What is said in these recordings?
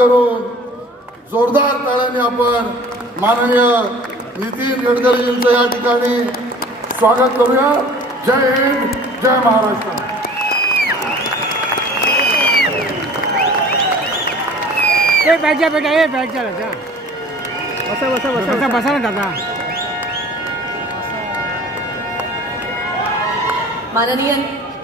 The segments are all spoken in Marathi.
करून जोरदार टाळ्याने आपण माननीय नितीन गडकरींचं या ठिकाणी स्वागत करूया. जय हिंद, जय महाराष्ट्र. बैठा बसा ना दादा. माननीय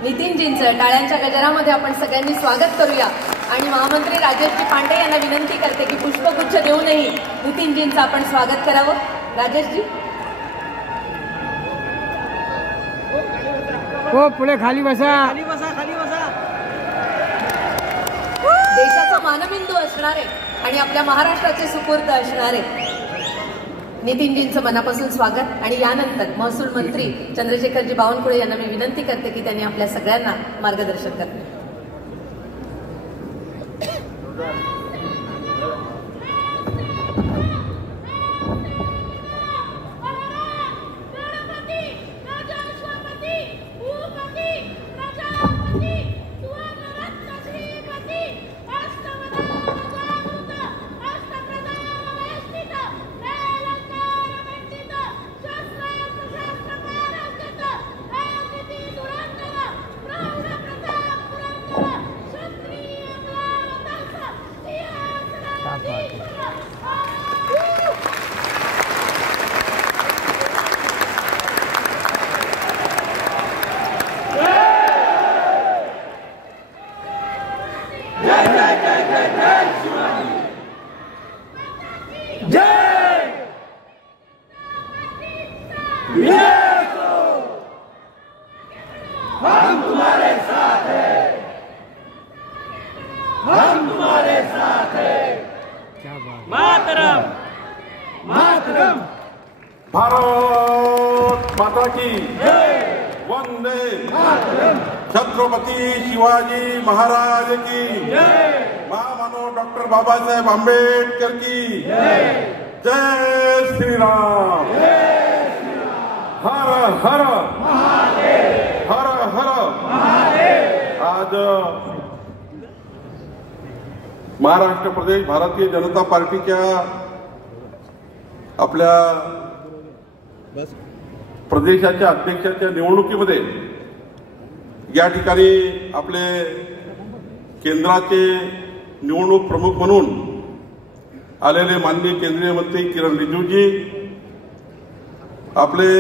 नितीनजींचं टाळ्यांच्या गजरामध्ये आपण सगळ्यांनी स्वागत करूया. आणि महामंत्री राजेशजी पांडे यांना विनंती करते की पुष्पगुच्छ देऊनही नितीनजींचं आपण स्वागत करावं. राजेशजी हो, पुढे खाली बसा. देशाचा मानबिंदू असणारे आणि आपल्या महाराष्ट्राचे सुपूर्द असणारे नितीनजींचं मनापासून स्वागत. आणि यानंतर महसूल मंत्री चंद्रशेखरजी बावनकुळे यांना मी विनंती करते की त्यांनी आपल्या सगळ्यांना मार्गदर्शन करावे. भारत माता की वंदे छत्रपती शिवाजी महाराज की महामानव डॉक्टर बाबासाहेब आंबेडकर की जय श्रीराम. हर हर हर हर. आज महाराष्ट्र प्रदेश भारतीय जनता पार्टीच्या आपल्या प्रदेशाच्या अध्यक्षाच्या निवडणुकीमध्ये या ठिकाणी आपले केंद्राचे निवडणूक प्रमुख म्हणून आलेले माननीय केंद्रीय मंत्री किरण रिजिजूजी, आपले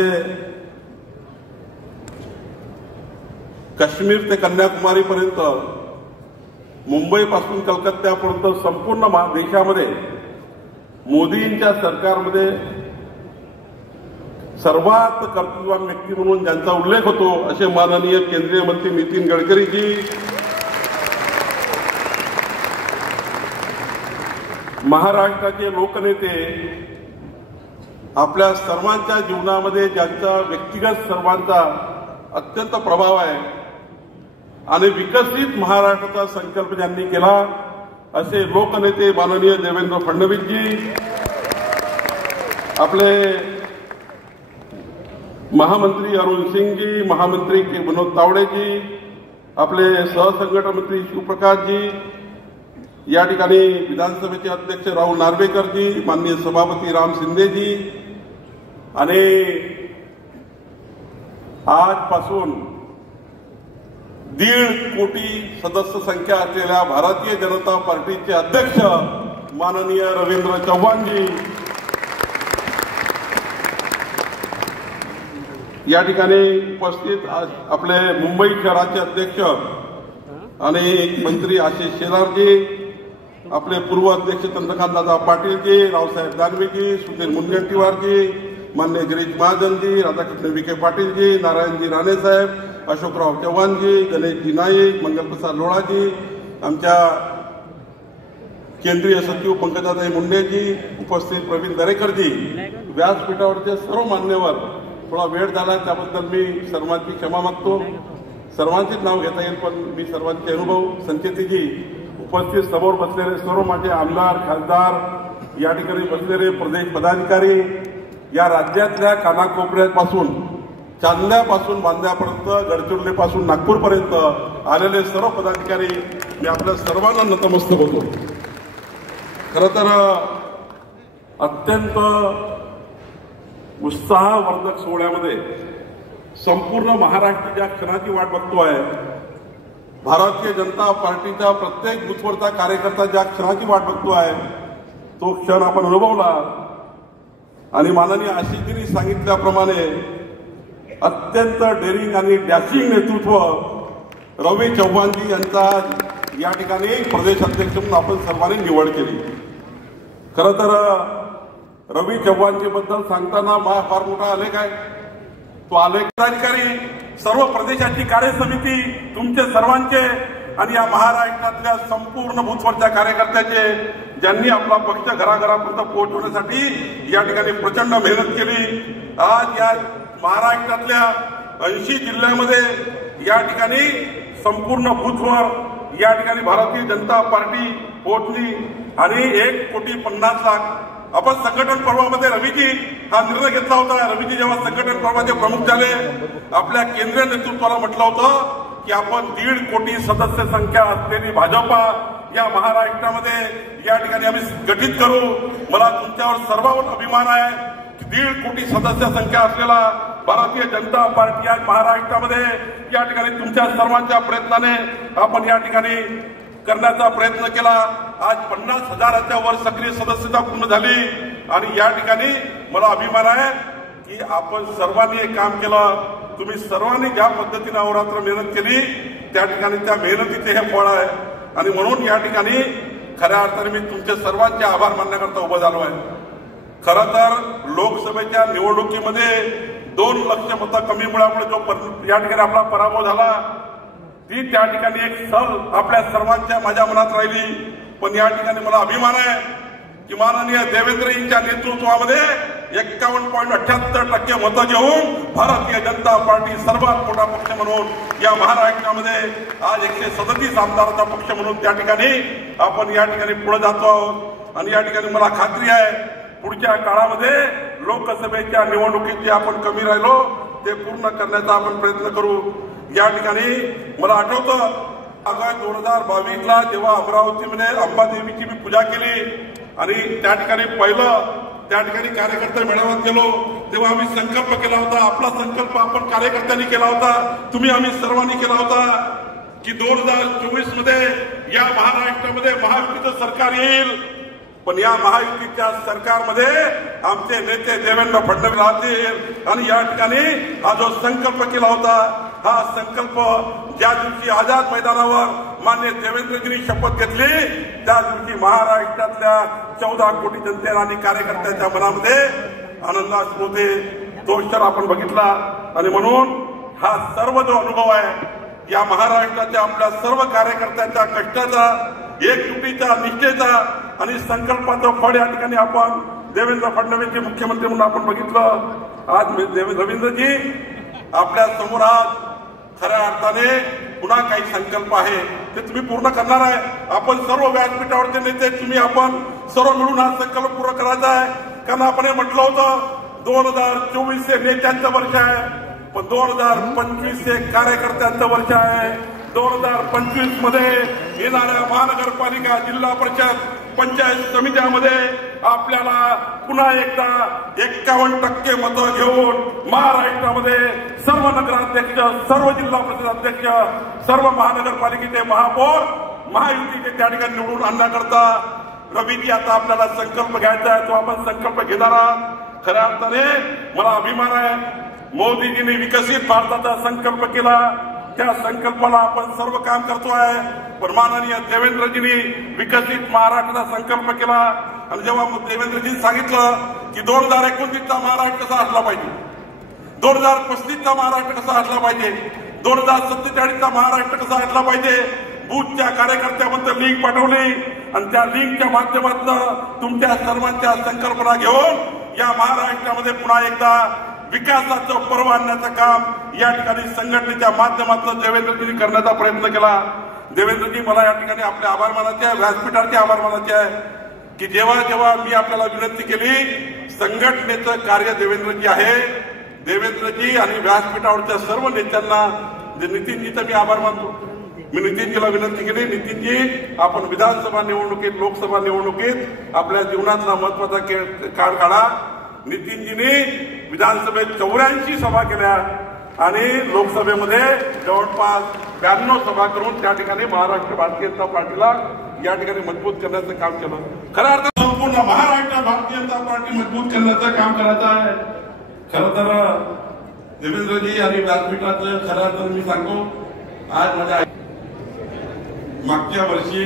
काश्मीर ते कन्याकुमारी पर्यंत, मुंबई पासून कलकत्त्यापर्यंत संपूर्ण देशामध्ये मोदींच्या सरकारमध्ये सर्वात कर्तृत्ववान व्यक्ती म्हणून ज्यांचा उल्लेख होतो असे माननीय केंद्रीय मंत्री नितीन गडकरीजी, महाराष्ट्राचे लोकनेते, आपल्या सर्वांच्या जीवनामध्ये ज्यांचा व्यक्तिगत सर्वांचा अत्यंत प्रभाव आहे आणि विकसित महाराष्ट्राचा संकल्प ज्यांनी केला असे लोकनेते माननीय देवेंद्र फडणवीसजी, आपले महामंत्री अरुण सिंगजी, महामंत्री विनोद तावडेजी, आपले सहसंघटन मंत्री शिवप्रकाशजी, या ठिकाणी विधानसभेचे अध्यक्ष राहुल नार्वेकरजी, माननीय सभापती राम शिंदेजी आणि आजपासून 1.5 कोटी सदस्य संख्या असलेल्या भारतीय जनता पार्टीचे अध्यक्ष माननीय रवींद्र चव्हाणजी, या ठिकाणी उपस्थित आपले मुंबई शहराचे अध्यक्ष आणि मंत्री आशिष शेलारजी, आपले पूर्व अध्यक्ष चंद्रकांतदादा पाटीलजी, रावसाहेब दानवेजी, सुधीर मुनगंटीवारजी, माननीय गिरीश महाजनजी, राधाकृष्ण विखे पाटीलजी, नारायणजी राणेसाहेब, अशोकराव चव्हाणजी, गणेशजी नाईक, मंगलप्रसाद लोढाजी, आमच्या केंद्रीय सचिव पंकजाताई मुंडेजी, उपस्थित प्रवीण दरेकरजी, व्यासपीठावरचे सर्व मान्यवर. थोडा वेळ झाला त्याबद्दल मी सर्वांची क्षमा मागतो. सर्वांचेच नाव घेता येईल पण मी सर्वांचे अनुभव संचेतीजी, उपस्थित समोर बसलेले सर्व माझे आमदार, खासदार, या ठिकाणी बसलेले प्रदेश पदाधिकारी, या राज्यातल्या कानाकोपऱ्यापासून चांदण्यापासून बांद्यापर्यंत, गडचिरोलीपासून नागपूरपर्यंत आलेले सर्व पदाधिकारी, मी आपल्या सर्वांना नतमस्तक होतो. खरं तर अत्यंत उत्साहवर्धक सोहळ्यामध्ये संपूर्ण महाराष्ट्र ज्या क्षणाची वाट बघतोय, भारतीय जनता पार्टीच्या प्रत्येक बूथवरचा कार्यकर्ता ज्या क्षणाची वाट बघतोय, तो क्षण आपण अनुभवला. आणि माननीय आशिषजींनी सांगितल्याप्रमाणे अत्यंत डेअरिंग आणि डॅशिंग नेतृत्व रवी चव्हाणजी यांचा या ठिकाणी प्रदेश अध्यक्ष म्हणून आपण सर्वांनी निवड केली. खरं तर रवी चव्हाणजी बद्दल सांगताना फार मोठा आलेख आहे. तो आलेख अधिकारी, सर्व प्रदेशाची कार्यसमिती, तुमचे सर्वांचे आणि या महाराष्ट्रातल्या संपूर्ण बूथवरच्या कार्यकर्त्याचे, ज्यांनी आपला पक्ष घराघरापर्यंत पोहोचवण्यासाठी या ठिकाणी प्रचंड मेहनत केली. आज या महाराष्ट्रातल्या 80 जिल्ह्यामध्ये या ठिकाणी संपूर्ण बूथवर या ठिकाणी भारतीय जनता पार्टी पोहोचली आणि 1,50,00,000. आपण संघटन पर्वामध्ये रवीजी हा निर्णय घेतला होता. रवीजी जेव्हा संघटन पर्वाचे प्रमुख झाले, आपल्या केंद्रीय नेतृत्वाला म्हटलं होतं की आपण 1.5 कोटी सदस्य संख्या असलेली भाजपा या महाराष्ट्रामध्ये या ठिकाणी आम्ही गठीत करू. मला तुमच्यावर सर्वांवर अभिमान आहे की 1.5 कोटी सदस्य संख्या असलेला भारतीय जनता पार्टी आज महाराष्ट्रामध्ये या ठिकाणी तुमच्या सर्वांच्या प्रयत्नाने आपण या ठिकाणी करण्याचा प्रयत्न केला. आज 50,000च्या वर सक्रिय सदस्यता पूर्ण झाली आणि या ठिकाणी मला अभिमान आहे की आपण सर्वांनी एक काम केलं. तुम्ही सर्वांनी ज्या पद्धतीने अहोरात्र मेहनत केली, त्या ठिकाणी त्या मेहनतीचे हे फळ आहे. आणि म्हणून या ठिकाणी खऱ्या अर्थाने मी तुमचे सर्वांचे आभार मानण्याकरता उभं झालो आहे. खरं तर लोकसभेच्या निवडणुकीमध्ये 2 लक्ष मतं कमी मिळाल्यामुळे जो या ठिकाणी आपला पराभव झाला, ती त्या ठिकाणी एक सल आपल्या सर्वांच्या माझ्या मनात राहिली. पण या ठिकाणी मला अभिमान आहे की माननीय देवेंद्रजींच्या नेतृत्वामध्ये 51.78% मतं घेऊन भारतीय जनता पार्टी सर्वात मोठा पक्ष म्हणून या महाराष्ट्रामध्ये आज 137 आमदाराचा पक्ष म्हणून त्या ठिकाणी आपण या ठिकाणी पुढे जातो आहोत. आणि या ठिकाणी मला खात्री आहे पुढच्या काळामध्ये लोकसभेच्या निवडणुकीची आपण कमी राहिलो ते पूर्ण करण्याचा आपण प्रयत्न करू. या ठिकाणी मला आठवतं 2022ला जेव्हा अमरावतीमध्ये अंबादेवीची मी पूजा केली आणि त्या ठिकाणी पहिलं त्या ठिकाणी कार्यकर्ते मेळाव्यात गेलो, तेव्हा आम्ही संकल्प केला होता. आपला संकल्प आपण कार्यकर्त्यांनी केला होता, तुम्ही आम्ही सर्वांनी केला होता की 2024 मध्ये या महाराष्ट्रामध्ये महायुतीचं सरकार येईल. पण या महायुतीच्या सरकारमध्ये आमचे नेते देवेंद्र फडणवीस राहतील. आणि या ठिकाणी हा जो संकल्प केला होता, हा संकल्प ज्या दिवशी आझाद मैदानावर मान्य देवेंद्रजींनी शपथ घेतली, त्या दिवशी महाराष्ट्रातल्या 14 कोटी जनतेला आणि कार्यकर्त्यांच्या मनामध्ये आनंदाश्रू होते. तो क्षण आपण बघितला. आणि म्हणून हा सर्व जो अनुभव आहे या महाराष्ट्राच्या आपल्या सर्व कार्यकर्त्यांच्या कष्टाचा, एकजुटीचा, निष्ठेचा आणि संकल्पाचं फळ या ठिकाणी आपण देवेंद्र फडणवीसजी मुख्यमंत्री म्हणून आपण बघितलं. आज रवींद्रजी आपल्या समोर आज खऱ्या अर्थाने पुन्हा काही संकल्प आहे ते तुम्ही पूर्ण करणार आहे. आपण सर्व व्यासपीठावरचे नेते, तुम्ही आपण सर्व मिळून हा संकल्प पूर्ण करायचा आहे. कारण आपण हे म्हटलं होतं 2024 हे नेत्यांचं वर्ष आहे, पण 2025 हे कार्यकर्त्यांचं वर्ष आहे. 2025 मध्ये येणाऱ्या महानगरपालिका, जिल्हा परिषद, पंचायत समित्यामध्ये आपल्याला पुन्हा एकदा 51% मतं घेऊन महाराष्ट्रामध्ये सर्व नगराध्यक्ष, सर्व जिल्हा परिषद अध्यक्ष, सर्व महानगरपालिकेचे महापौर महायुतीचे त्या ठिकाणी निवडून आणण्याकरता रवीजी आता आपल्याला संकल्प घ्यायचा आहे. तो आपण संकल्प घेणारा खऱ्या अर्थाने मला अभिमान आहे. मोदीजींनी विकसित भारताचा संकल्प केला, त्या संकल्पाला आपण सर्व काम करतोय. पण माननीय देवेंद्रजींनी विकसित महाराष्ट्राचा संकल्प केला. आणि जेव्हा देवेंद्रजींनी सांगितलं की 2029चा महाराष्ट्र कसा असला पाहिजे, 2035चा महाराष्ट्र कसा असला पाहिजे, 2047चा महाराष्ट्र कसा असला पाहिजे, बूथच्या कार्यकर्त्याबद्दल लिंक पाठवली आणि त्या लिंकच्या माध्यमातून तुमच्या सर्वांच्या संकल्पना घेऊन या महाराष्ट्रामध्ये पुन्हा एकदा विकासाचं पर्व आणण्याचं काम या ठिकाणी संघटनेच्या माध्यमातून देवेंद्रजींनी करण्याचा प्रयत्न केला. देवेंद्रजी, मला या ठिकाणी आपले आभार मानायचे आहे, व्यासपीठाचे आभार मानायचे आहे की जेव्हा जेव्हा मी आपल्याला विनंती केली, संघटनेचं कार्य देवेंद्रजी आहे. देवेंद्रजी आणि व्यासपीठावरच्या सर्व नेत्यांना नितीनजीचा मी आभार मानतो. मी नितीनजीला विनंती केली, नितीनजी आपण विधानसभा निवडणुकीत, लोकसभा निवडणुकीत आपल्या जीवनातला महत्वाचा काळ काढा. नितीनजींनी विधानसभेत 84 सभा केल्या आणि लोकसभेमध्ये जवळपास 92 सभा करून त्या ठिकाणी महाराष्ट्र भारतीय जनता पार्टीला या ठिकाणी मजबूत करण्याचं काम केलं. खरं अर्थ संपूर्ण महाराष्ट्र भारतीय जनता पार्टी मजबूत करण्याचं काम करायचं आहे. खरं तर देवेंद्रजी आणि व्यासपीठाचं खरं तर मी सांगतो, आज माझ्या मागच्या वर्षी